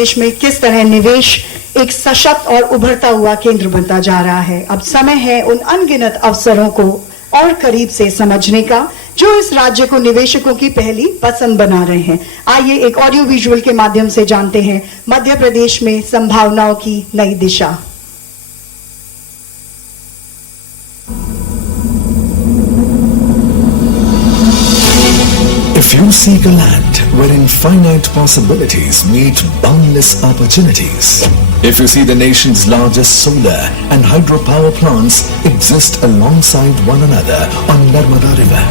देश में किस तरह निवेश एक सशक्त और उभरता हुआ केंद्र बनता जा रहा है। अब समय है उन अनगिनत अवसरों को और करीब से समझने का जो इस राज्य को निवेशकों की पहली पसंद बना रहे हैं। आइए एक ऑडियो विजुअल के माध्यम से जानते हैं मध्य प्रदेश में संभावनाओं की नई दिशा। If you seek a land wherein finite possibilities meet boundless opportunities, if you see the nation's largest solar and hydropower plants exist alongside one another on Narmada River,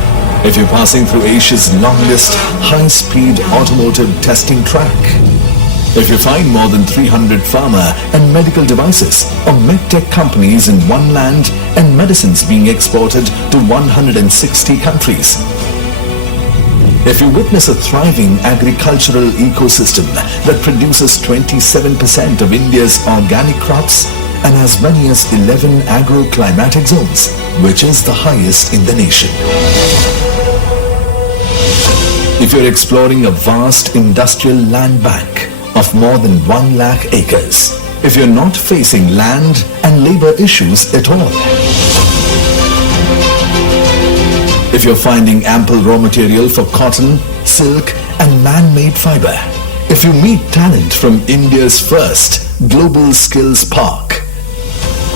if you're passing through Asia's longest high-speed automotive testing track, if you find more than 300 pharma and medical devices or medtech companies in one land and medicines being exported to 160 countries, if you witness a thriving agricultural ecosystem that produces 27% of India's organic crops and as many as 11 agroclimatic zones, which is the highest in the nation. If you're exploring a vast industrial land bank of more than 1 lakh acres, if you're not facing land and labor issues at all, if you're finding ample raw material for cotton, silk and man-made fiber, if you meet talent from India's first Global Skills Park,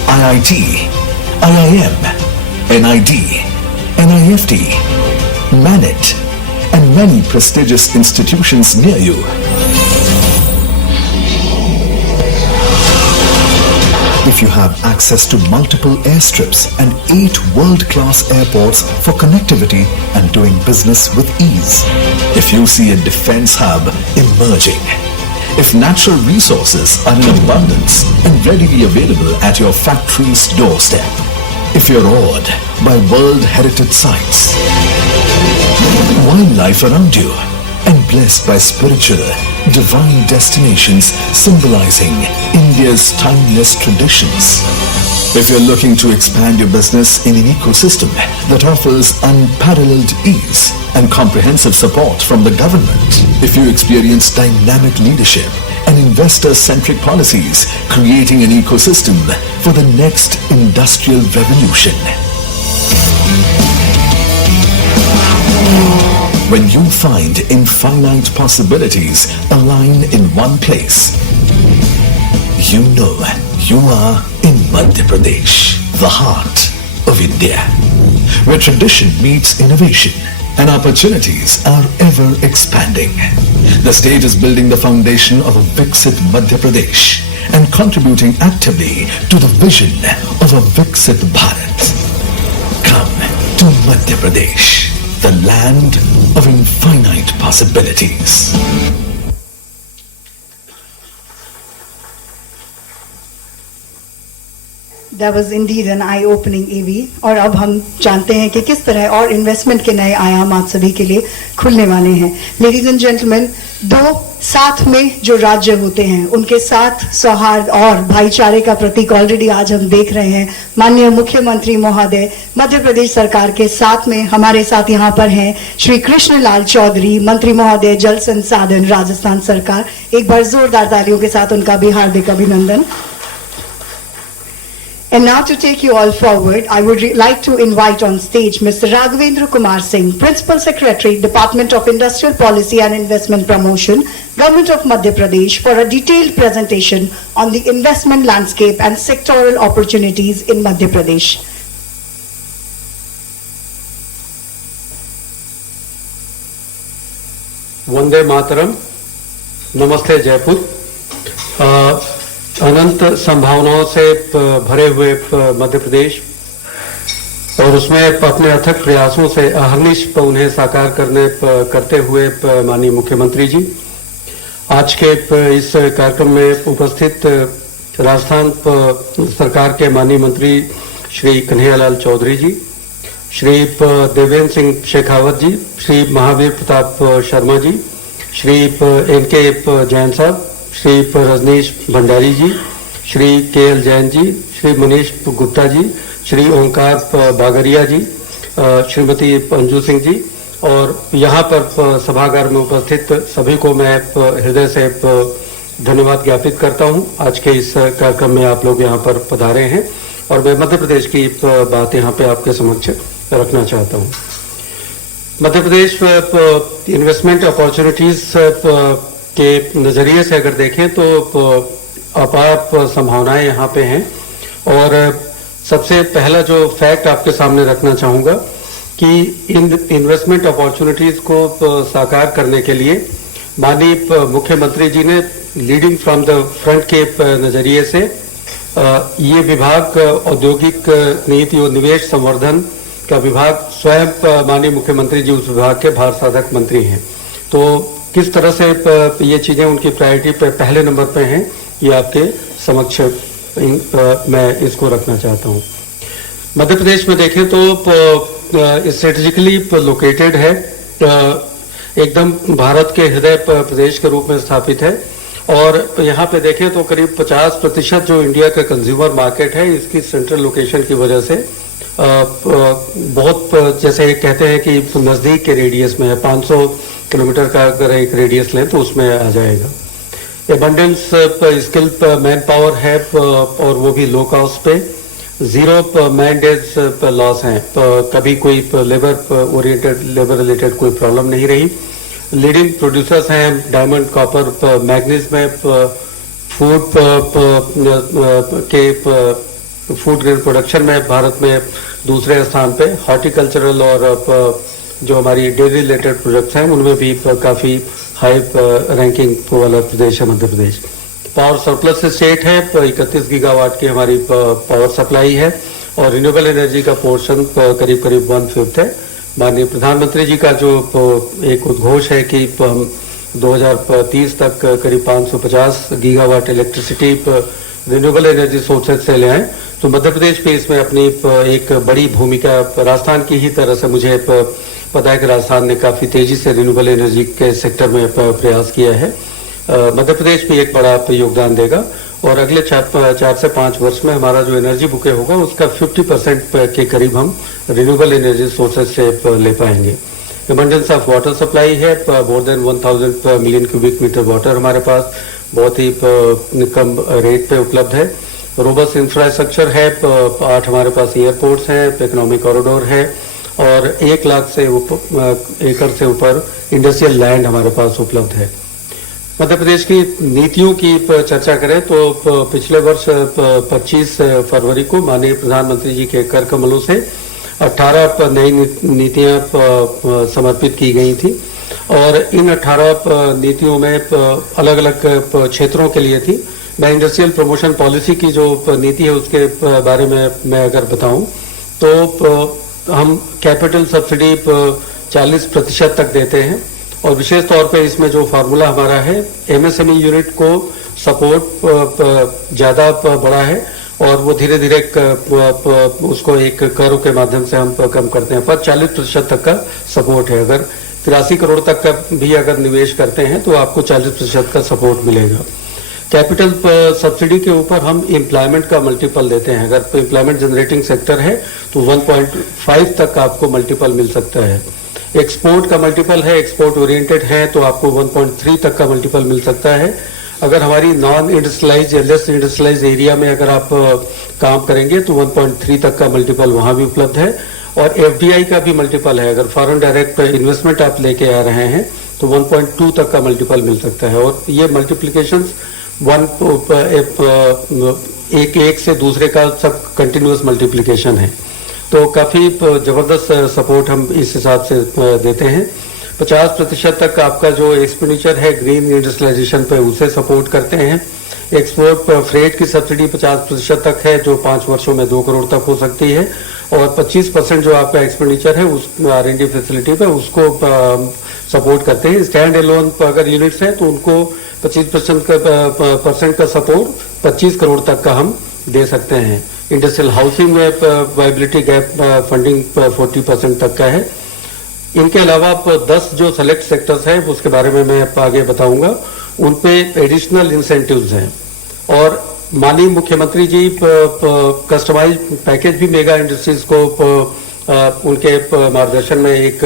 IIT, IIM, NID, NIFT, MANIT and many prestigious institutions near you, if you have access to multiple airstrips and 8 world-class airports for connectivity and doing business with ease, if you see a defense hub emerging, if natural resources are in abundance and readily available at your factory's doorstep, if you're awed by world heritage sites, wildlife around you, and blessed by spiritual, divine destinations symbolizing India's timeless traditions. If you're looking to expand your business in an ecosystem that offers unparalleled ease and comprehensive support from the government, if you experience dynamic leadership and investor-centric policies creating an ecosystem for the next industrial revolution, when you find infinite possibilities align in one place, you know you are in Madhya Pradesh, the heart of India, where tradition meets innovation and opportunities are ever expanding. The state is building the foundation of a Viksit Madhya Pradesh and contributing actively to the vision of a Viksit Bharat. Come to Madhya Pradesh, the land of infinite possibilities. That was indeed an eye-opening AV। और अब हम जानते हैं कि किस तरह और investment के नए आयाम आप सभी के लिए खुलने वाले हैं। लेडीज एंड जेंटलमैन, दो साथ में जो राज्य होते हैं उनके साथ सौहार्द और भाईचारे का प्रतीक ऑलरेडी आज हम देख रहे हैं। माननीय मुख्यमंत्री महोदय मध्य प्रदेश सरकार के साथ में हमारे साथ यहाँ पर हैं श्री कृष्णलाल चौधरी, मंत्री महोदय जल संसाधन राजस्थान सरकार। एक बार जोरदार तालियों के साथ उनका भी हार्दिक अभिनंदन। And now to take you all forward, I would like to invite on stage Mr. Raghavendra Kumar Singh, Principal Secretary, Department of Industrial Policy and Investment Promotion, Government of Madhya Pradesh, for a detailed presentation on the investment landscape and sectoral opportunities in Madhya Pradesh. Vande Mataram, नमस्ते जयपुर। अनंत संभावनाओं से भरे हुए मध्य प्रदेश और उसमें अपने अथक प्रयासों से अहर्निश उन्हें साकार करते हुए माननीय मुख्यमंत्री जी आज के इस कार्यक्रम में उपस्थित राजस्थान सरकार के माननीय मंत्री श्री कन्हैयालाल चौधरी जी, श्री देवेंद्र सिंह शेखावत जी, श्री महावीर प्रताप शर्मा जी, श्री एन.के. जैन साहब, श्री रजनीश भंडारी जी, श्री के.एल. जैन जी, श्री मनीष गुप्ता जी, श्री ओंकार बागरिया जी, श्रीमती अंजू सिंह जी और यहाँ पर सभागार में उपस्थित सभी को मैं हृदय से धन्यवाद ज्ञापित करता हूं। आज के इस कार्यक्रम में आप लोग यहां पर पधारे हैं और मैं मध्य प्रदेश की बात यहां पे आपके समक्ष रखना चाहता हूं। मध्य प्रदेश इन्वेस्टमेंट अपॉर्चुनिटीज के नजरिए से अगर देखें तो अपार संभावनाएं यहां पे हैं और सबसे पहला जो फैक्ट आपके सामने रखना चाहूंगा कि इन इन्वेस्टमेंट अपॉर्चुनिटीज को साकार करने के लिए माननीय मुख्यमंत्री जी ने लीडिंग फ्रॉम द फ्रंट के नजरिए से ये विभाग औद्योगिक नीति और निवेश संवर्धन का विभाग स्वयं माननीय मुख्यमंत्री जी उस विभाग के भार साधक मंत्री हैं। तो किस तरह से ये चीजें उनकी प्रायोरिटी पे पहले नंबर पे हैं, ये आपके समक्ष मैं इसको रखना चाहता हूं। मध्य प्रदेश में देखें तो स्ट्रेटेजिकली लोकेटेड है, एकदम भारत के हृदय प्रदेश के रूप में स्थापित है और यहाँ पे देखें तो करीब 50% जो इंडिया का कंज्यूमर मार्केट है इसकी सेंट्रल लोकेशन की वजह से बहुत, जैसे कहते हैं कि नजदीक के रेडियस में है, 500 किलोमीटर का अगर एक रेडियस लें तो उसमें आ जाएगा। एबंडेंस स्किल मैन पावर है और वो भी लो कॉस्ट पे, जीरो मैन डेज लॉस हैं, कभी कोई लेबर ओरिएंटेड लेबर रिलेटेड कोई प्रॉब्लम नहीं रही। लीडिंग प्रोड्यूसर्स हैं डायमंड, कॉपर, मैग्नीज में, फूड ग्रेन प्रोडक्शन में भारत में दूसरे स्थान पे, हॉर्टिकल्चरल और जो हमारी डेयरी रिलेटेड प्रोडक्ट्स हैं उनमें भी काफी हाई रैंकिंग वाला प्रदेश है Madhya Pradesh. Power surplus state है, 31 गीगावाट की हमारी पावर सप्लाई है और रिन्यूएबल एनर्जी का पोर्शन करीब करीब 1/5 है। माननीय प्रधानमंत्री जी का जो एक उद्घोष है कि हम 2030 तक करीब 550 gigawatt electricity renewable energy sources से ले आए, तो मध्य प्रदेश भी इसमें अपनी एक बड़ी भूमिका, राजस्थान की ही तरह से मुझे पता है कि राजस्थान ने काफी तेजी से रिन्यूएबल एनर्जी के सेक्टर में प्रयास किया है। मध्य प्रदेश भी एक बड़ा योगदान देगा और अगले 4 से 5 वर्ष में हमारा जो एनर्जी बुके होगा उसका 50% के करीब हम रिन्यूएबल एनर्जी सोर्सेज से ले पाएंगे। एबंडेंस ऑफ वाटर सप्लाई है, more than 1000 million cubic metre water हमारे पास बहुत ही कम रेट पे उपलब्ध है। रोबस्ट इंफ्रास्ट्रक्चर है, 8 हमारे पास एयरपोर्ट्स हैं, इकोनॉमिक कॉरिडोर है और 1 लाख से एकड़ से ऊपर इंडस्ट्रियल लैंड हमारे पास उपलब्ध है। मध्य प्रदेश की नीतियों की चर्चा करें तो पिछले वर्ष 25 फरवरी को माननीय प्रधानमंत्री जी के कर कमलों से 18 नई नीतियां समर्पित की गई थी और इन 18 नीतियों में अलग अलग क्षेत्रों के लिए थी। मैं इंडस्ट्रियल प्रमोशन पॉलिसी की जो नीति है उसके बारे में मैं अगर बताऊं तो हम कैपिटल सब्सिडी 40% तक देते हैं और विशेष तौर पे इसमें जो फार्मूला हमारा है एमएसएमई यूनिट को सपोर्ट ज्यादा बड़ा है और वो धीरे धीरे उसको एक कर के माध्यम से हम कम करते हैं, पर 40% तक का सपोर्ट है। अगर 83 करोड़ तक का भी अगर निवेश करते हैं तो आपको 40% का सपोर्ट मिलेगा। कैपिटल सब्सिडी के ऊपर हम एम्प्लॉयमेंट का मल्टीपल देते हैं, अगर एम्प्लॉयमेंट जनरेटिंग सेक्टर है तो 1.5 तक आपको मल्टीपल मिल सकता है। एक्सपोर्ट का मल्टीपल है, एक्सपोर्ट ओरिएंटेड है तो आपको 1.3 तक का मल्टीपल मिल सकता है। अगर हमारी नॉन इंडस्ट्रियलाइज या लेस इंडस्ट्रियलाइज एरिया में अगर आप काम करेंगे तो 1.3 तक का मल्टीपल वहां भी उपलब्ध है और एफडीआई का भी मल्टीपल है, अगर फॉरेन डायरेक्ट इन्वेस्टमेंट आप लेके आ रहे हैं तो 1.2 तक का मल्टीपल मिल सकता है और ये मल्टीप्लीकेशन एक से दूसरे का सब कंटिन्यूअस मल्टीप्लीकेशन है, तो काफी जबरदस्त सपोर्ट हम इस हिसाब से देते हैं। 50% तक आपका जो एक्सपेंडिचर है ग्रीन इंडस्ट्रियलाइजेशन पे उसे सपोर्ट करते हैं। एक्सपोर्ट फ्रेट की सब्सिडी 50% तक है जो 5 वर्षों में 2 करोड़ तक हो सकती है और 25% जो आपका एक्सपेंडिचर है उस R&D फैसिलिटी पे उसको सपोर्ट करते हैं। स्टैंड एलोन अगर यूनिट्स हैं तो उनको 25% का सपोर्ट 25 करोड़ तक का हम दे सकते हैं। इंडस्ट्रियल हाउसिंग में वायबिलिटी गैप फंडिंग 40% तक का है। इनके अलावा 10 जो सेलेक्ट सेक्टर्स हैं उसके बारे में मैं आगे बताऊंगा, उन पे एडिशनल इंसेंटिव्स हैं और माननीय मुख्यमंत्री जी कस्टमाइज पैकेज भी मेगा इंडस्ट्रीज को उनके मार्गदर्शन में एक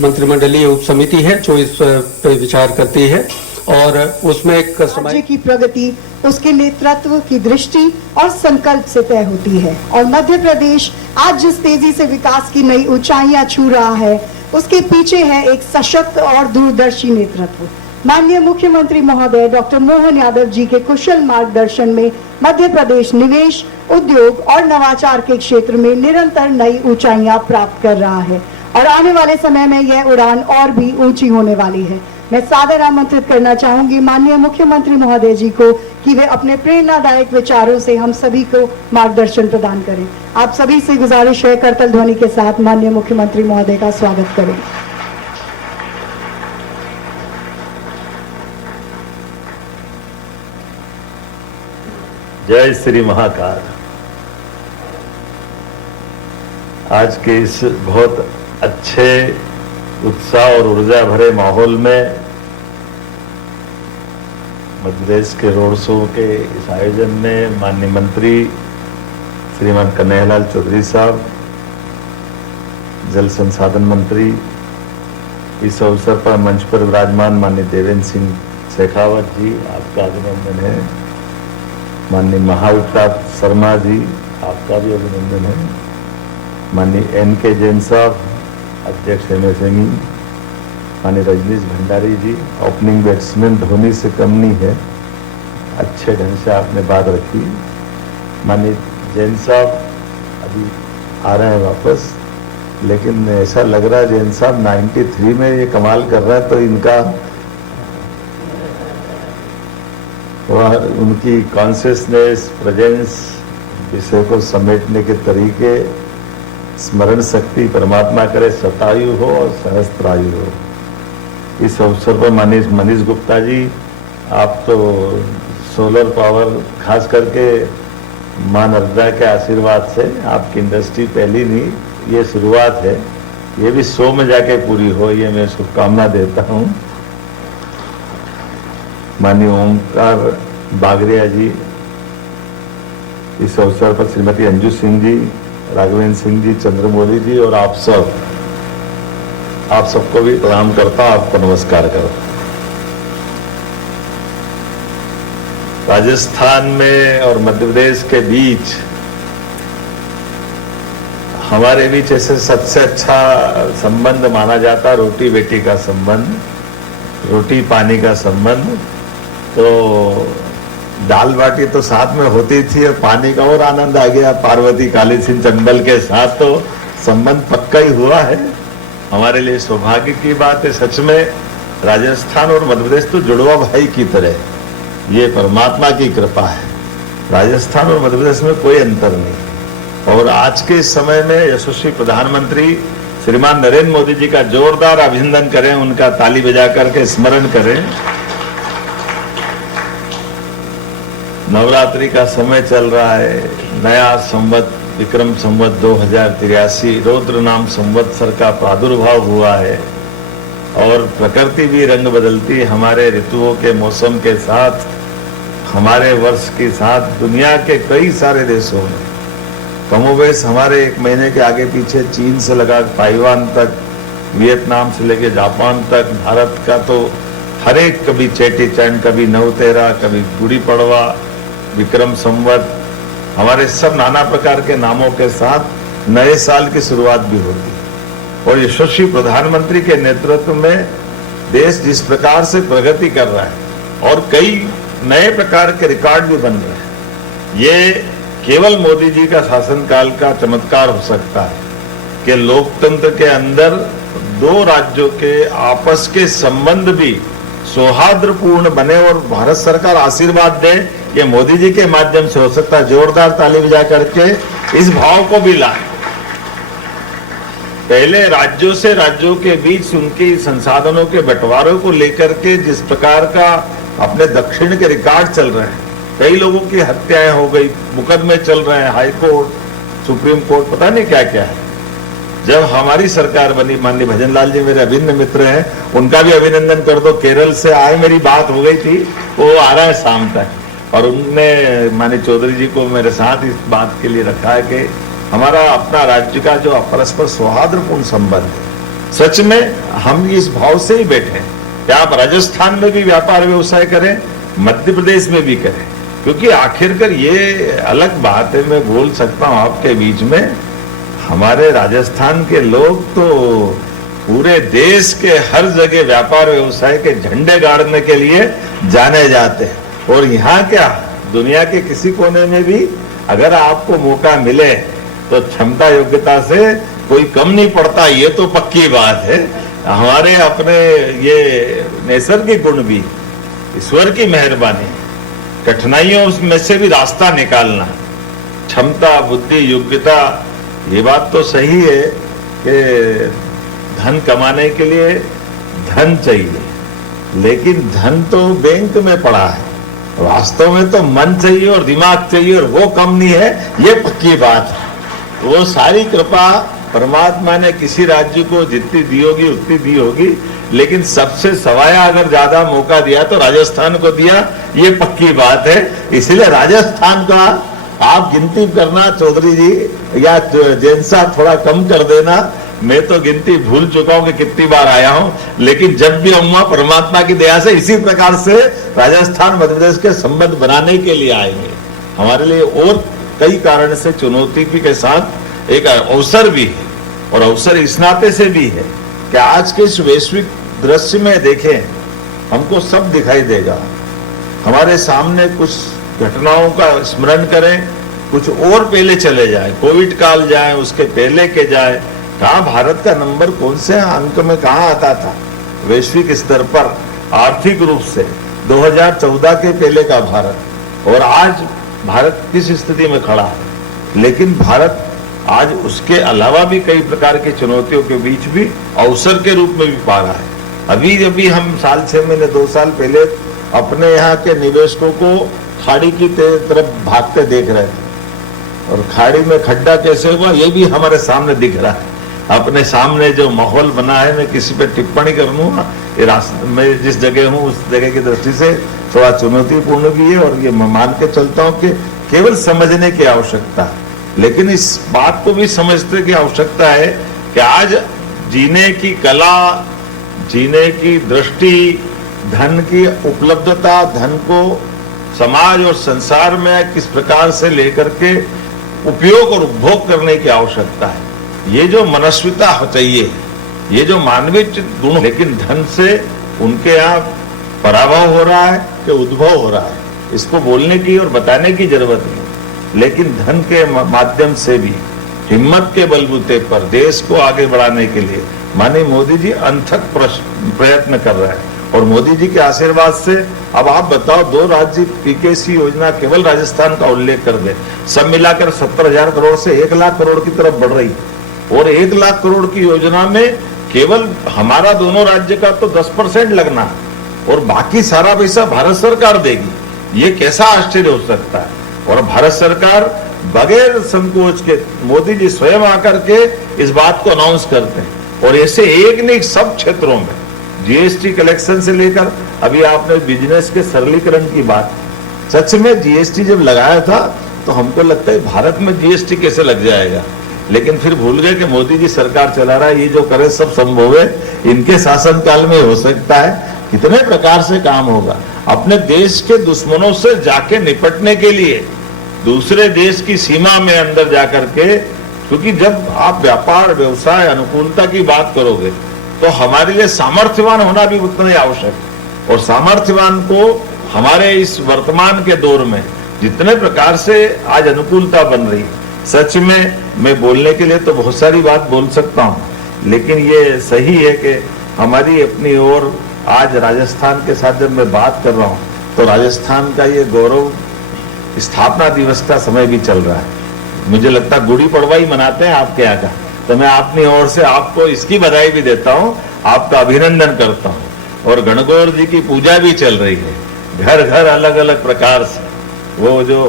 मंत्रिमंडलीय उप समिति है जो इस पे विचार करती है और उसमें एक राज्य समय की प्रगति उसके नेतृत्व की दृष्टि और संकल्प से तय होती है और मध्य प्रदेश आज जिस तेजी से विकास की नई ऊंचाइयां छू रहा है उसके पीछे है एक सशक्त और दूरदर्शी नेतृत्व। माननीय मुख्यमंत्री महोदय डॉक्टर मोहन यादव जी के कुशल मार्गदर्शन में मध्य प्रदेश निवेश, उद्योग और नवाचार के क्षेत्र में निरंतर नई ऊंचाइयां प्राप्त कर रहा है और आने वाले समय में यह उड़ान और भी ऊंची होने वाली है। मैं सादर आमंत्रित करना चाहूंगी माननीय मुख्यमंत्री महोदय जी को कि वे अपने प्रेरणादायक विचारों से हम सभी को मार्गदर्शन प्रदान करें। आप सभी से गुजारिश है करतल ध्वनि के साथ माननीय मुख्यमंत्री महोदय का स्वागत करें। जय श्री महाकाल। आज के इस बहुत अच्छे उत्साह और ऊर्जा भरे माहौल में मध्य प्रदेश के रोड शो के इस आयोजन में माननीय मंत्री श्रीमान कन्हैयालाल चौधरी साहब, जल संसाधन मंत्री, इस अवसर पर मंच पर विराजमान माननीय देवेंद्र सिंह शेखावत जी, आपका अभिनंदन है। माननीय महाउक्ता शर्मा जी, आपका भी अभिनंदन है। माननीय NK जैन साहब, अध्यक्ष MSME, माननीय रजनीश भंडारी जी, ओपनिंग बैट्समैन धोनी से कम नहीं है, अच्छे ढंग से आपने बात रखी। माननीय जैन साहब अभी आ रहे हैं वापस, लेकिन ऐसा लग रहा है जैन साहब 93 में ये कमाल कर रहा है, तो इनका वह उनकी कॉन्शियसनेस, प्रेजेंस, विषय को समेटने के तरीके, स्मरण शक्ति परमात्मा करे शतायु हो और सहस्त्रायु हो। इस अवसर पर माननीय मनीष गुप्ता जी, आप तो सोलर पावर खास करके मां नर्मदा के आशीर्वाद से आपकी इंडस्ट्री पहली नहीं, ये शुरुआत है, ये भी 100 में जाके पूरी हो, ये मैं शुभकामना देता हूँ। माननीय ओमकार बागरिया जी, इस अवसर पर श्रीमती अंजू सिंह जी, राघवेंद्र सिंह जी, चंद्रमौली जी और आप सबको भी प्रणाम करता हूं, आपको नमस्कार करता हूं। राजस्थान में और मध्य प्रदेश के बीच हमारे बीच ऐसे सबसे अच्छा संबंध माना जाता रोटी बेटी का संबंध, रोटी पानी का संबंध। तो दाल बाटी तो साथ में होती थी और पानी का और आनंद आ गया, पार्वती काली सिंह चंबल के साथ तो संबंध पक्का ही हुआ है। हमारे लिए सौभाग्य की बात है, सच में राजस्थान और मध्य प्रदेश तो जुड़वा भाई की तरह, ये परमात्मा की कृपा है। राजस्थान और मध्य प्रदेश में कोई अंतर नहीं। और आज के समय में यशस्वी प्रधानमंत्री श्रीमान नरेंद्र मोदी जी का जोरदार अभिनंदन करें, उनका ताली बजा करके स्मरण करें। नवरात्रि का समय चल रहा है, नया संवत विक्रम संवत 2083 रौद्र नाम संवत्सर का प्रादुर्भाव हुआ है और प्रकृति भी रंग बदलती, हमारे ऋतुओं के मौसम के साथ, हमारे वर्ष के साथ दुनिया के कई सारे देशों में कमोबेश हमारे एक महीने के आगे पीछे, चीन से लगा ताइवान तक, वियतनाम से लेके जापान तक, भारत का तो हर एक, कभी चेटी चंड, कभी नवतेरा, कभी गुड़ी पड़वा, विक्रम संवत, हमारे सब नाना प्रकार के नामों के साथ नए साल की शुरुआत भी होती। और यशस्वी प्रधानमंत्री के नेतृत्व में देश जिस प्रकार से प्रगति कर रहा है और कई नए प्रकार के रिकॉर्ड भी बन रहे हैं, ये केवल मोदी जी का शासनकाल का चमत्कार हो सकता है कि लोकतंत्र के अंदर दो राज्यों के आपस के संबंध भी सौहार्दपूर्ण बने और भारत सरकार आशीर्वाद दे, ये मोदी जी के माध्यम से हो सकता है। जोरदार ताली बजा करके इस भाव को भी लाए। पहले राज्यों से राज्यों के बीच उनकी संसाधनों के बंटवारों को लेकर के जिस प्रकार का अपने दक्षिण के रिकॉर्ड चल रहे हैं, कई लोगों की हत्याएं हो गई, मुकदमे चल रहे हैं, हाई कोर्ट, सुप्रीम कोर्ट, पता नहीं क्या क्या है। जब हमारी सरकार बनी, माननीय भजन लाल जी मेरे अभिन्न मित्र हैं, उनका भी अभिनंदन कर दो, केरल से आए, मेरी बात हो गई थी, वो आ रहा है शाम तक, और उनने माननीय चौधरी जी को मेरे साथ इस बात के लिए रखा है कि हमारा अपना राज्य का जो परस्पर सौहार्दपूर्ण संबंध है, सच में हम इस भाव से ही बैठे हैं कि आप राजस्थान में भी व्यापार व्यवसाय करें, मध्य प्रदेश में भी करें, क्योंकि आखिरकार ये अलग बात है, मैं बोल सकता हूं आपके बीच में, हमारे राजस्थान के लोग तो पूरे देश के हर जगह व्यापार व्यवसाय के झंडे गाड़ने के लिए जाने जाते हैं। और यहाँ क्या, दुनिया के किसी कोने में भी अगर आपको मौका मिले तो क्षमता योग्यता से कोई कम नहीं पड़ता, ये तो पक्की बात है। हमारे अपने ये नैसर्गिक गुण भी, ईश्वर की मेहरबानी, कठिनाइयों में से भी रास्ता निकालना, क्षमता, बुद्धि, योग्यता, ये बात तो सही है कि धन कमाने के लिए धन चाहिए, लेकिन धन तो बैंक में पड़ा है, वास्तव में तो मन चाहिए और दिमाग चाहिए, और वो कम नहीं है, ये पक्की बात है। वो सारी कृपा परमात्मा ने किसी राज्य को जितनी दी होगी उतनी दी होगी, लेकिन सबसे सवाया अगर ज्यादा मौका दिया तो राजस्थान को दिया, ये पक्की बात है। इसलिए राजस्थान का आप गिनती करना चौधरी जी या जैन साहब थोड़ा कम कर देना, मैं तो गिनती भूल चुका हूं कि कितनी बार आया हूं, लेकिन जब भी आऊंगा परमात्मा की दया से इसी प्रकार से राजस्थान मध्य प्रदेश के संबंध बनाने के लिए आएंगे। हमारे लिए और कई कारण से चुनौती के साथ एक अवसर भी है, और अवसर इस नाते से भी है कि आज के इस वैश्विक दृश्य में देखें, हमको सब दिखाई देगा, हमारे सामने कुछ घटनाओं का स्मरण करें, कुछ और पहले चले जाए, कोविड काल जाए, उसके पहले के जाए, कहाँ भारत का नंबर कौन से अंक में कहाँ आता था वैश्विक स्तर पर आर्थिक रूप से, 2014 के पहले का भारत, और आज भारत किस स्थिति में खड़ा है। लेकिन भारत आज उसके अलावा भी कई प्रकार की चुनौतियों के बीच भी अवसर के रूप में भी पा रहा है। अभी हम साल 6 महीने 2 साल पहले अपने यहाँ के निवेशकों को खाड़ी की तरफ भागते देख रहे थे, और खाड़ी में खड्डा कैसे हुआ ये भी हमारे सामने दिख रहा है। अपने सामने जो माहौल बना है, मैं किसी पे टिप्पणी कर लूंगा, ये मैं जिस जगह हूँ उस जगह की दृष्टि से थोड़ा चुनौतीपूर्ण भी है, और ये मैं मान के चलता हूँ कि केवल समझने की आवश्यकता है, लेकिन इस बात को भी समझने की आवश्यकता है कि आज जीने की कला, जीने की दृष्टि, धन की उपलब्धता, धन को समाज और संसार में किस प्रकार से लेकर के उपयोग और उपभोग करने की आवश्यकता है। ये जो मनस्विता चाहिए, ये जो मानवीय गुण, लेकिन धन से उनके यहाँ पराभव हो रहा है कि उद्भव हो रहा है, इसको बोलने की और बताने की जरूरत नहीं। लेकिन धन के माध्यम से भी हिम्मत के बलबूते पर देश को आगे बढ़ाने के लिए माननीय मोदी जी अनथक प्रयत्न कर रहे हैं, और मोदी जी के आशीर्वाद से अब आप बताओ, 2 राज्य पीकेसी योजना केवल राजस्थान का उल्लेख कर दे, सब मिलाकर 70,000 करोड़ से 1 लाख करोड़ की तरफ बढ़ रही, और 1 लाख करोड़ की योजना में केवल हमारा दोनों राज्य का तो 10% लगना, और बाकी सारा पैसा भारत सरकार देगी। ये कैसा आश्चर्य हो सकता है। और भारत सरकार बगैर संकोच के मोदी जी स्वयं आकर के इस बात को अनाउंस करते हैं, और ऐसे एक नहीं सब क्षेत्रों में जीएसटी कलेक्शन से लेकर अभी आपने बिजनेस के सरलीकरण की बात, सच में जीएसटी जब लगाया था तो हमको लगता है भारत में जीएसटी कैसे लग जाएगा, लेकिन फिर भूल गए कि मोदी जी सरकार चला रहा है, ये जो करे सब संभव है, इनके शासनकाल में हो सकता है। कितने प्रकार से काम होगा। अपने देश के दुश्मनों से जाके निपटने के लिए दूसरे देश की सीमा में अंदर जाकर के, क्योंकि जब आप व्यापार व्यवसाय अनुकूलता की बात करोगे तो हमारे लिए सामर्थ्यवान होना भी उतना ही आवश्यक है, और सामर्थ्यवान को हमारे इस वर्तमान के दौर में जितने प्रकार से आज अनुकूलता बन रही, सच में मैं बोलने के लिए तो बहुत सारी बात बोल सकता हूँ, लेकिन ये सही है कि हमारी अपनी ओर आज राजस्थान के साथ जब मैं बात कर रहा हूँ तो राजस्थान का ये गौरव, स्थापना दिवस का समय भी चल रहा है। मुझे लगता है गुड़ी पड़वा ही मनाते हैं आपके यहाँ का, तो मैं अपनी ओर से आपको इसकी बधाई भी देता हूँ, आपका अभिनंदन करता हूँ। और गणगौर जी की पूजा भी चल रही है, घर घर अलग अलग प्रकार से। वो जो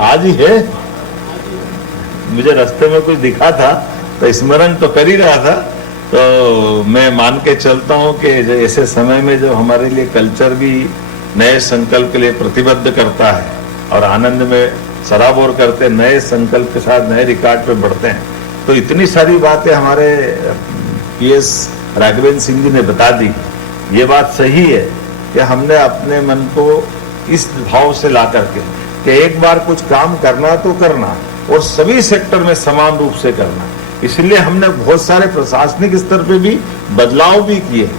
आज ही है, मुझे रास्ते में कुछ दिखा था तो स्मरण तो कर ही रहा था, तो मैं मान के चलता हूँ कि ऐसे समय में जो हमारे लिए कल्चर भी नए संकल्प के लिए प्रतिबद्ध करता है और आनंद में सराबोर करते, नए संकल्प के साथ नए रिकॉर्ड पे बढ़ते हैं, तो इतनी सारी बातें हमारे पीएस राघवेंद्र सिंह जी ने बता दी ये बात सही है कि हमने अपने मन को इस भाव से ला करके कि एक बार कुछ काम करना तो करना और सभी सेक्टर में समान रूप से करना। इसलिए हमने बहुत सारे प्रशासनिक स्तर पे भी बदलाव भी किए।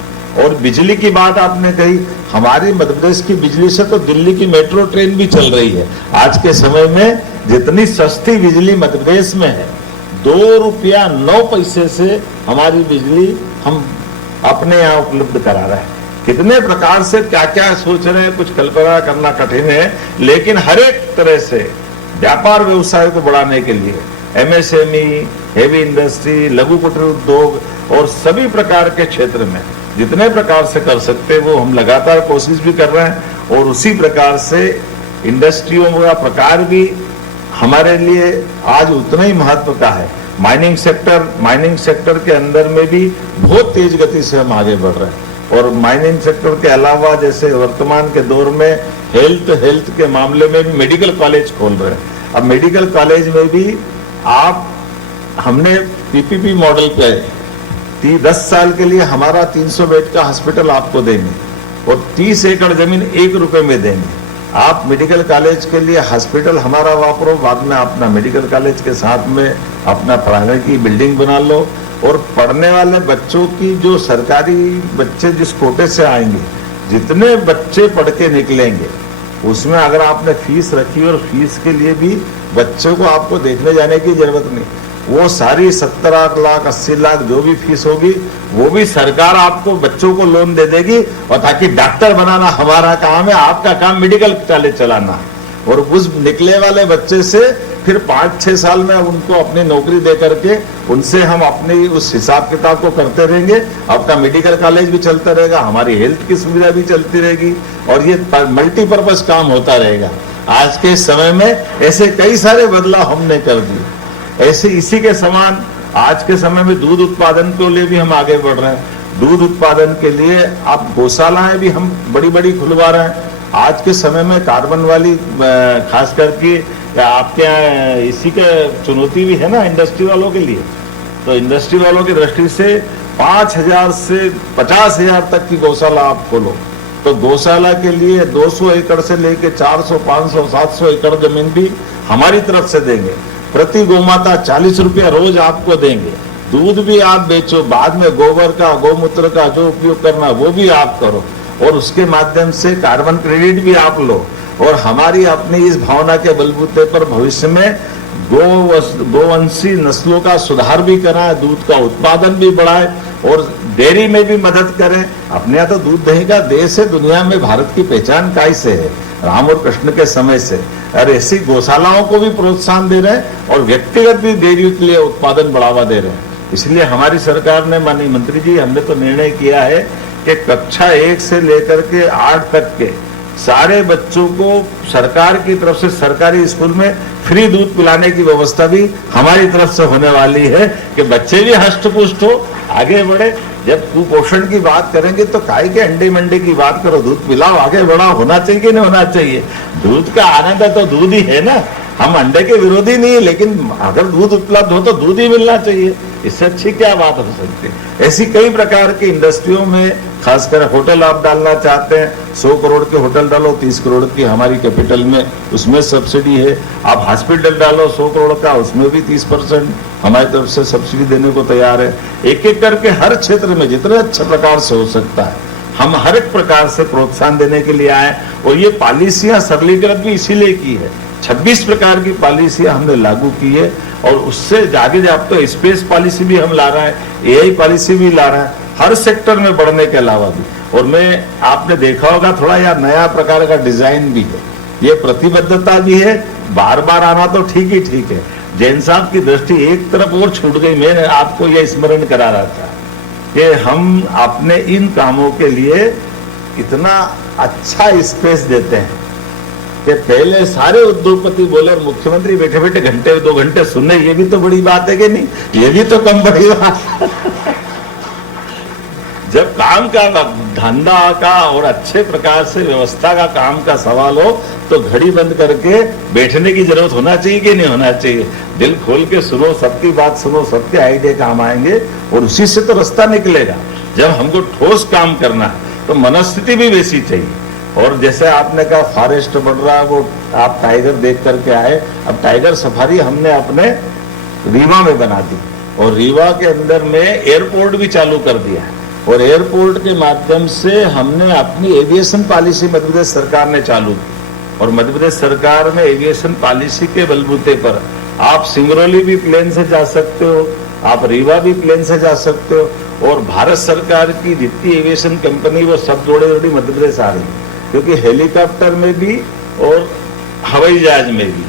और बिजली की बात आपने कही, हमारी मध्य प्रदेश की बिजली से तो दिल्ली की मेट्रो ट्रेन भी चल रही है। आज के समय में जितनी सस्ती बिजली मध्य प्रदेश में है, 2 रुपया 9 पैसे से हमारी बिजली हम अपने यहाँ उपलब्ध करा रहे हैं। कितने प्रकार से क्या क्या सोच रहे हैं, कुछ कल्पना करना कठिन है, लेकिन हर एक तरह से व्यापार व्यवसाय को बढ़ाने के लिए एमएसएमई, हेवी इंडस्ट्री, लघु कुटीर उद्योग और सभी प्रकार के क्षेत्र में जितने प्रकार से कर सकते हैं वो हम लगातार कोशिश भी कर रहे हैं। और उसी प्रकार से इंडस्ट्रियों का प्रकार भी हमारे लिए आज उतना ही महत्व का है। माइनिंग सेक्टर के अंदर में भी बहुत तेज गति से हम आगे बढ़ रहे हैं। और माइनिंग सेक्टर के अलावा जैसे वर्तमान के दौर में हेल्थ के मामले में भी मेडिकल कॉलेज खोल रहे हैं। अब मेडिकल कॉलेज में भी हमने पीपीपी मॉडल पे 10 साल के लिए हमारा 300 बेड का हॉस्पिटल आपको देंगे और 30 एकड़ जमीन 1 रुपए में देंगे। आप मेडिकल कॉलेज के लिए हॉस्पिटल हमारा वापरो, बाद में अपना मेडिकल कॉलेज के साथ में अपना पढ़ाने की बिल्डिंग बना लो। और पढ़ने वाले बच्चों की जो सरकारी बच्चे जिस कोटे से आएंगे, जितने बच्चे पढ़ के निकलेंगे, उसमें अगर आपने फीस रखी और फीस के लिए भी बच्चों को आपको देखने जाने की जरूरत नहीं, वो सारी 70 लाख 80 लाख जो भी फीस होगी वो भी सरकार आपको बच्चों को लोन दे देगी। और ताकि डॉक्टर बनाना हमारा काम है, आपका काम मेडिकल कॉलेज चलाना। और उस निकले वाले बच्चे से फिर 5-6 साल में उनको अपनी नौकरी दे करके उनसे हम अपनी उस हिसाब किताब को करते रहेंगे। आपका मेडिकल कॉलेज भी चलता रहेगा, हमारी हेल्थ की सुविधा भी चलती रहेगी और ये मल्टीपर्पज काम होता रहेगा। आज के समय में ऐसे कई सारे बदलाव हमने कर दिए। ऐसे इसी के समान आज के समय में दूध उत्पादन के लिए भी हम आगे बढ़ रहे हैं। दूध उत्पादन के लिए आप गौशालाएं भी हम बड़ी बड़ी खुलवा रहे हैं। आज के समय में कार्बन वाली खास करके आपके यहाँ इसी का चुनौती भी है ना इंडस्ट्री वालों के लिए। तो इंडस्ट्री वालों की दृष्टि से 5,000 से 50,000 तक की गौशाला आप खोलो तो गौशाला के लिए 200 एकड़ से लेके 400, 500, 700 एकड़ जमीन भी हमारी तरफ से देंगे। प्रति गोमाता 40 रुपया रोज आपको देंगे। दूध भी आप बेचो, बाद में गोबर का गौमूत्र का जो उपयोग करना वो भी आप करो और उसके माध्यम से कार्बन क्रेडिट भी आप लो। और हमारी अपनी इस भावना के बलबूते पर भविष्य में गोवंशी नस्लों का सुधार भी कराए, दूध का उत्पादन भी बढ़ाए और डेयरी में भी मदद करें। अपने यहाँ तो दूध दही का देश है, दुनिया में भारत की पहचान काय से है, राम और कृष्ण के समय से। और ऐसी गौशालाओं को भी प्रोत्साहन दे रहे हैं और व्यक्तिगत भी डेयरी के लिए उत्पादन बढ़ावा दे रहे हैं। इसलिए हमारी सरकार ने, माननीय मंत्री जी, हमने तो निर्णय किया है कि कक्षा 1 से लेकर के 8 तक के सारे बच्चों को सरकार की तरफ से सरकारी स्कूल में फ्री दूध पिलाने की व्यवस्था भी हमारी तरफ से होने वाली है कि बच्चे भी हष्ट पुष्ट हो, आगे बढ़े। जब कुपोषण की बात करेंगे तो काय के अंडे मंडे की बात करो, दूध पिलाओ, आगे बढ़ाओ। होना चाहिए कि नहीं होना चाहिए? दूध का आनंद है तो दूध ही है ना। हम अंडे के विरोधी नहीं, लेकिन अगर दूध उपलब्ध हो तो दूध ही मिलना चाहिए। इससे अच्छी क्या बात हो सकती है? ऐसी कई प्रकार की इंडस्ट्रियों में, खासकर होटल आप डालना चाहते हैं, 100 करोड़ के होटल डालो, 30 करोड़ की हमारी कैपिटल में उसमें सब्सिडी है। आप हॉस्पिटल डालो 100 करोड़ का, उसमें भी 30% हमारी तरफ से सब्सिडी देने को तैयार है। एक एक करके हर क्षेत्र में जितने अच्छे प्रकार से हो सकता है हम हर एक प्रकार से प्रोत्साहन देने के लिए आए। और ये पॉलिसियां सरलीकृत भी इसीलिए की है। 26 प्रकार की पॉलिसियां हमने लागू की है और उससे आगे आप तो स्पेस पॉलिसी भी हम ला रहे हैं, एआई पॉलिसी भी ला रहे हैं, हर सेक्टर में बढ़ने के अलावा भी। और मैं, आपने देखा होगा थोड़ा यार नया प्रकार का डिजाइन भी है, ये प्रतिबद्धता भी है। बार बार आना तो ठीक ही ठीक है। जैन साहब की दृष्टि एक तरफ और छूट गई। मैंने आपको यह स्मरण करा रहा था कि हम अपने इन कामों के लिए इतना अच्छा स्पेस देते हैं कि पहले सारे उद्योगपति बोले और मुख्यमंत्री बैठे बैठे घंटे 2 घंटे सुनने। ये भी तो बड़ी बात है कि नहीं? ये भी तो कम बड़ी बात। जब काम का धंधा का और अच्छे प्रकार से व्यवस्था का काम का सवाल हो तो घड़ी बंद करके बैठने की जरूरत होना चाहिए कि नहीं होना चाहिए? दिल खोल के सुनो, सबकी बात सुनो, सबके आइडिया काम आएंगे और उसी से तो रास्ता निकलेगा। जब हमको ठोस काम करना है तो मनस्थिति भी वैसी चाहिए। और जैसे आपने कहा फॉरेस्ट बढ़ रहा है, वो आप टाइगर देख करके आए, अब टाइगर सफारी हमने अपने रीवा में बना दी और रीवा के अंदर में एयरपोर्ट भी चालू कर दिया है और एयरपोर्ट के माध्यम से हमने अपनी एविएशन पॉलिसी मध्य प्रदेश सरकार ने चालू की और मध्य प्रदेश सरकार में एविएशन पॉलिसी के बलबूते पर आप सिंगरौली भी प्लेन से जा सकते हो, आप रीवा भी प्लेन से जा सकते हो और भारत सरकार की जितनी एविएशन कंपनी वो सब जोड़े जोड़ी मध्य प्रदेश आ रही है, क्योंकि हेलीकॉप्टर में भी और हवाई जहाज में भी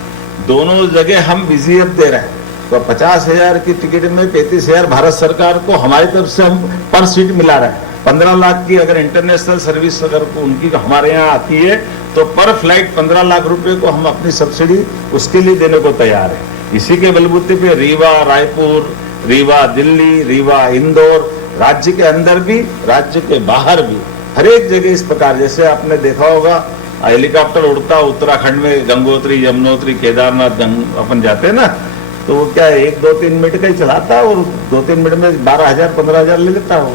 दोनों जगह हम बिजी अब दे रहे हैं। तो 50,000 की टिकट में 35,000 भारत सरकार को हमारी तरफ से हम पर सीट मिला रहे हैं। 15 लाख की अगर इंटरनेशनल सर्विस अगर उनकी हमारे यहाँ आती है तो पर फ्लाइट 15 लाख रुपए को हम अपनी सब्सिडी उसके लिए देने को तैयार है। इसी के बलबूते पे रीवा रायपुर, रीवा दिल्ली, रीवा इंदौर, राज्य के अंदर भी राज्य के बाहर भी हर एक जगह इस प्रकार, जैसे आपने देखा होगा हेलीकॉप्टर उड़ता उत्तराखंड में गंगोत्री, यमुनोत्री, केदारनाथ अपन जाते हैं ना, तो वो क्या 1-2-3 मिनट का ही चलाता है और 2-3 मिनट में 12,000-15,000 ले लेता हो।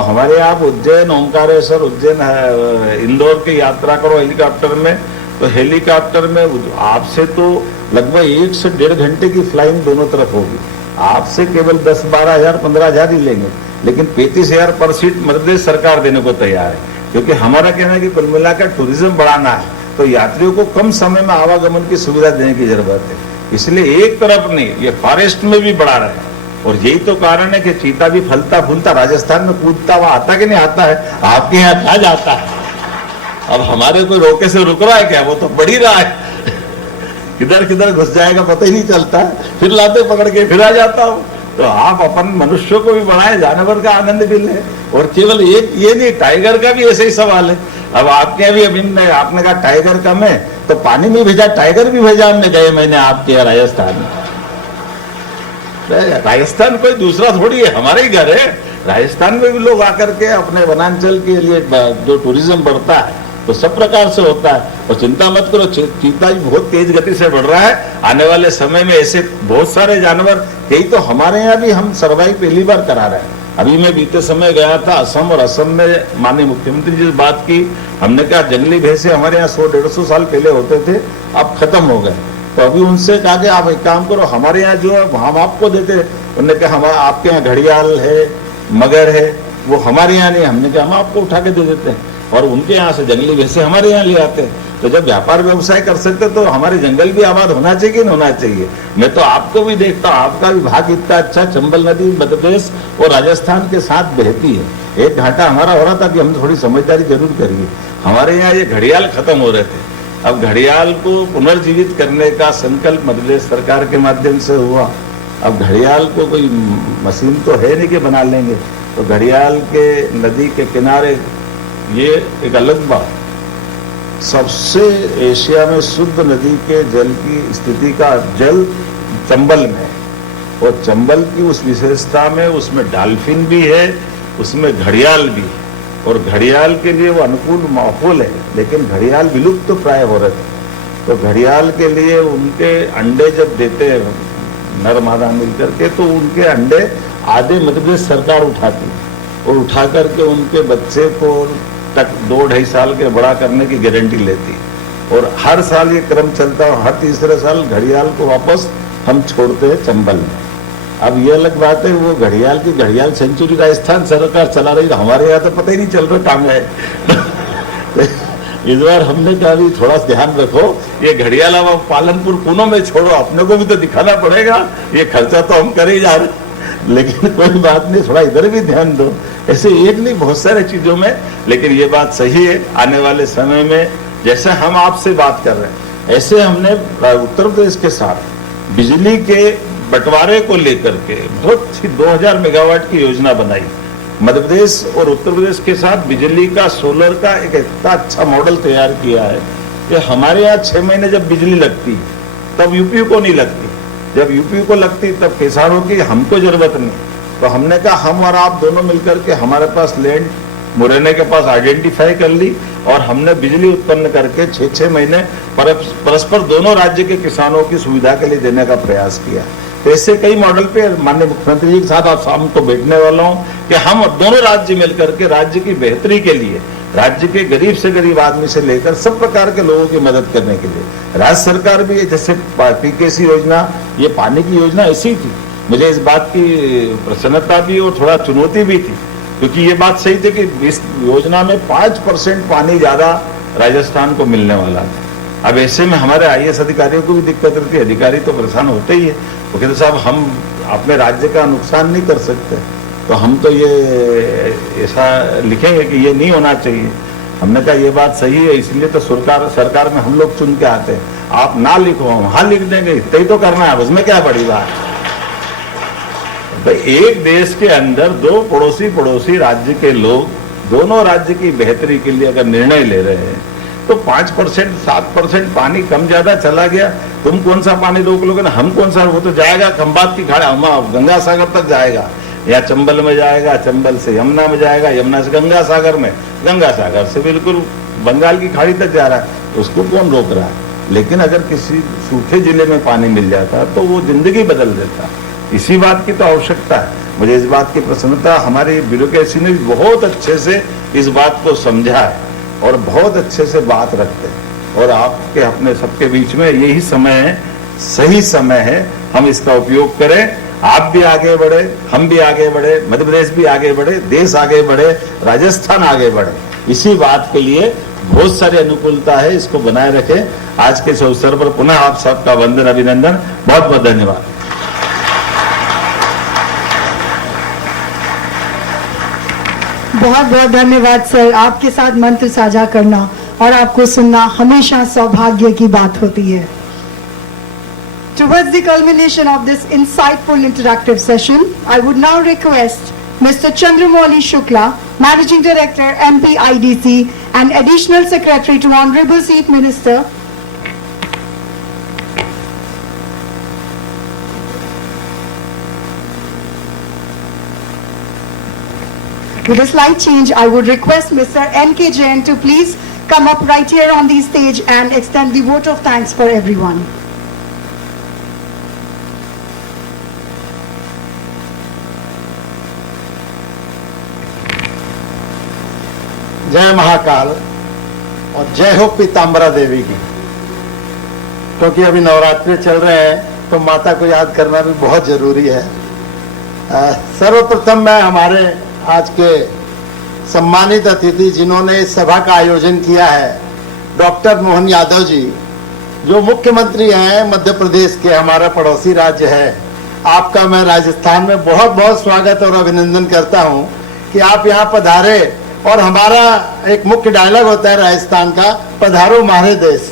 हमारे यहाँ आप उज्जैन, ओंकारेश्वर, उज्जैन, इंदौर की यात्रा करो हेलीकॉप्टर में, तो हेलीकॉप्टर में आपसे तो लगभग 1 से 1.5 घंटे की फ्लाइंग दोनों तरफ होगी। आपसे केवल 10-12,000-15,000 ही लेंगे, लेकिन 35,000 पर सीट मध्य प्रदेश सरकार देने को तैयार है, क्योंकि हमारा कहना है कि कुल मिलाकर टूरिज्म बढ़ाना है तो यात्रियों को कम समय में आवागमन की सुविधा देने की जरूरत है। इसलिए एक तरफ नहीं, ये फॉरेस्ट में भी बढ़ा रहे हैं और यही तो कारण है कि चीता भी फलता फूलता राजस्थान में कूदता हुआ आता कि नहीं आता है, आपके यहाँ कहा जाता है। अब हमारे कोई रोके से रुक रहा है क्या? वो तो बढ़ ही रहा है, किधर किधर घुस जाएगा पता ही नहीं चलता है, फिर लाते पकड़ के फिर आ जाता हूँ। तो आप अपन मनुष्यों को भी बढ़ाए, जानवर का आनंद भी ले। और केवल एक ये नहीं, टाइगर का भी ऐसे ही सवाल है। अब आपके अभी आपने कहा टाइगर कम है तो पानी में भेजा, टाइगर भी भेजा हमने गए महीने आपके यहाँ राजस्थान में। राजस्थान कोई दूसरा थोड़ी है, हमारे ही घर है। राजस्थान में भी लोग आकर के अपने वनांचल के लिए जो टूरिज्म बढ़ता है तो सब प्रकार से होता है। और चिंता मत करो, चीता भी बहुत तेज गति से बढ़ रहा है। आने वाले समय में ऐसे बहुत सारे जानवर, यही तो हमारे यहाँ भी हम सर्वाइव पहली बार करा रहे हैं। अभी मैं बीते समय गया था असम, और असम में माननीय मुख्यमंत्री जी से बात की, हमने कहा जंगली भैंसे हमारे यहाँ 100-150 साल पहले होते थे, अब खत्म हो गए। तो अभी उनसे कहा कि आप एक काम करो, हमारे यहाँ जो है हम आपको देते। उन्होंने कहा हम आपके यहाँ घड़ियाल है, मगर है, वो हमारे यहाँ नहीं। हमने कहा हम आपको उठा के दे देते हैं और उनके यहाँ से जंगली भैंसे हमारे यहाँ ले आते हैं। तो जब व्यापार व्यवसाय कर सकते तो हमारे जंगल भी आबाद होना चाहिए कि नहीं होना चाहिए। मैं तो आपको भी देखता हूँ, आपका विभाग इतना अच्छा, चंबल नदी मध्य प्रदेश और राजस्थान के साथ बहती है। एक घाटा हमारा हो रहा था कि हम थोड़ी समझदारी जरूर करिए। हमारे यहाँ ये घड़ियाल खत्म हो रहे थे, अब घड़ियाल को पुनर्जीवित करने का संकल्प मध्य प्रदेश सरकार के माध्यम से हुआ। अब घड़ियाल को कोई मशीन तो है नहीं कि बना लेंगे, तो घड़ियाल के नदी के किनारे ये एक अलग बात, सबसे एशिया में शुद्ध नदी के जल की स्थिति का जल चंबल में, और चंबल की उस विशेषता में उसमें डॉल्फिन भी है, उसमें घड़ियाल भी है, और घड़ियाल के लिए वो अनुकूल माहौल है। लेकिन घड़ियाल विलुप्त तो प्राय हो रहे थे, तो घड़ियाल के लिए उनके अंडे जब देते हैं नर मादा मिलकर के, तो उनके अंडे आधे मध्य प्रदेश सरकार उठाती और उठा करके उनके बच्चे को तक 2-2.5 साल के बड़ा करने की गारंटी लेती, और हर साल ये क्रम चलता है। हर तीसरे साल घड़ियाल को वापस हम छोड़ते हैं चंबल में। अब ये अलग बात है, वो घड़ियाल सेंचुरी राजस्थान सरकार चला रही, हमारे यहाँ तो पता ही नहीं चल रहा काम है। इस बार हमने कहा भी थोड़ा ध्यान रखो, ये घड़ियाल अब पालनपुर पुणे में छोड़ो, अपने को भी तो दिखाना पड़ेगा, ये खर्चा तो हम कर ही जा रहे, लेकिन कोई बात नहीं, थोड़ा इधर भी ध्यान दो। ऐसे एक नहीं, बहुत सारे चीजों में। लेकिन ये बात सही है, आने वाले समय में जैसे हम आपसे बात कर रहे हैं, ऐसे हमने उत्तर प्रदेश के साथ बिजली के बंटवारे को लेकर के बहुत सी 2000 मेगावाट की योजना बनाई। मध्य प्रदेश और उत्तर प्रदेश के साथ बिजली का, सोलर का एक इतना अच्छा मॉडल तैयार किया है कि हमारे यहाँ 6 महीने जब बिजली लगती तब यूपी को नहीं लगती, जब यूपी को लगती तब किसानों की हमको जरूरत नहीं। तो हमने कहा हम और आप दोनों मिलकर के, हमारे पास लैंड मुरैना के पास आइडेंटिफाई कर ली और हमने बिजली उत्पन्न करके 6-6 महीने परस्पर दोनों राज्य के किसानों की सुविधा के लिए देने का प्रयास किया। तो ऐसे कई मॉडल पे माननीय मुख्यमंत्री जी के साथ आप शाम को बैठने वाला हूं कि हम दोनों राज्य मिलकर के राज्य की बेहतरी के लिए, राज्य के गरीब से गरीब आदमी से लेकर सब प्रकार के लोगों की मदद करने के लिए, राज्य सरकार भी जैसे पीकेसी योजना, ये पानी की योजना ऐसी थी। मुझे इस बात की प्रसन्नता भी और थोड़ा चुनौती भी थी, क्योंकि ये बात सही थी कि इस योजना में 5% पानी ज्यादा राजस्थान को मिलने वाला था। अब ऐसे में हमारे आईएएस अधिकारियों को भी दिक्कत रहती है, अधिकारी तो परेशान होते ही है। वो कहते साहब हम अपने राज्य का नुकसान नहीं कर सकते, तो हम तो ये ऐसा लिखेंगे कि ये नहीं होना चाहिए। हमने कहा ये बात सही है, इसलिए तो सरकार में हम लोग चुन के आते हैं। आप ना लिखो, हम हाँ लिख देंगे, तय तो करना है, उसमें क्या बड़ी बात। तो एक देश के अंदर दो पड़ोसी राज्य के लोग दोनों राज्य की बेहतरी के लिए अगर निर्णय ले रहे हैं, तो 5% 7% पानी कम ज्यादा चला गया, तुम कौन सा पानी रोक लोगे ना, हम कौन सा, वो तो जाएगा खंबात की खाड़ी, गंगा सागर तक जाएगा, या चंबल में जाएगा, चंबल से यमुना में जाएगा, यमुना से गंगा सागर में, गंगा सागर से बिल्कुल बंगाल की खाड़ी तक जा रहा है, उसको कौन रोक रहा है। लेकिन अगर किसी सूखे जिले में पानी मिल जाता तो वो जिंदगी बदल देता। इसी बात की तो आवश्यकता है। मुझे इस बात की प्रसन्नता, हमारी ब्यूरोक्रेसी ने बहुत अच्छे से इस बात को समझा है और बहुत अच्छे से बात रखते हैं, और आपके अपने सबके बीच में यही समय है, सही समय है, हम इसका उपयोग करें। आप भी आगे बढ़े, हम भी आगे बढ़े, मध्य प्रदेश भी आगे बढ़े, देश आगे बढ़े, राजस्थान आगे बढ़े। इसी बात के लिए बहुत सारी अनुकूलता है, इसको बनाए रखें। आज के इस अवसर पर पुनः आप सबका वंदन, अभिनंदन, बहुत बहुत धन्यवाद। बहुत बहुत धन्यवाद सर। आपके साथ मंत्र साझा करना और आपको सुनना हमेशा सौभाग्य की बात होती है। Towards the culmination of this insightful interactive session, I would now request Mr. Chandramouli Shukla, Managing Director, MPIDC and Additional Secretary to Honorable Chief Minister, with a slight change, I would request Mr. N.K. Jain to please come up right here on the stage and extend the vote of thanks for everyone. जय महाकाल और जय हो पीताम्बरा देवी की। क्योंकि अभी नवरात्रि चल रहे हैं तो माता को याद करना भी बहुत जरूरी है। सर्वप्रथम मैं हमारे आज के सम्मानित अतिथि जिन्होंने इस सभा का आयोजन किया है, डॉक्टर मोहन यादव जी, जो मुख्यमंत्री हैं मध्य प्रदेश के, हमारा पड़ोसी राज्य है। आपका मैं राजस्थान में बहुत बहुत स्वागत और अभिनंदन करता हूं कि आप यहां पधारे। और हमारा एक मुख्य डायलॉग होता है राजस्थान का, पधारो मारे देश।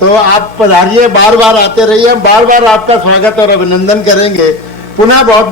तो आप पधारिए, बार बार आते रहिए, बार बार आपका स्वागत और अभिनंदन करेंगे। पुनः बहुत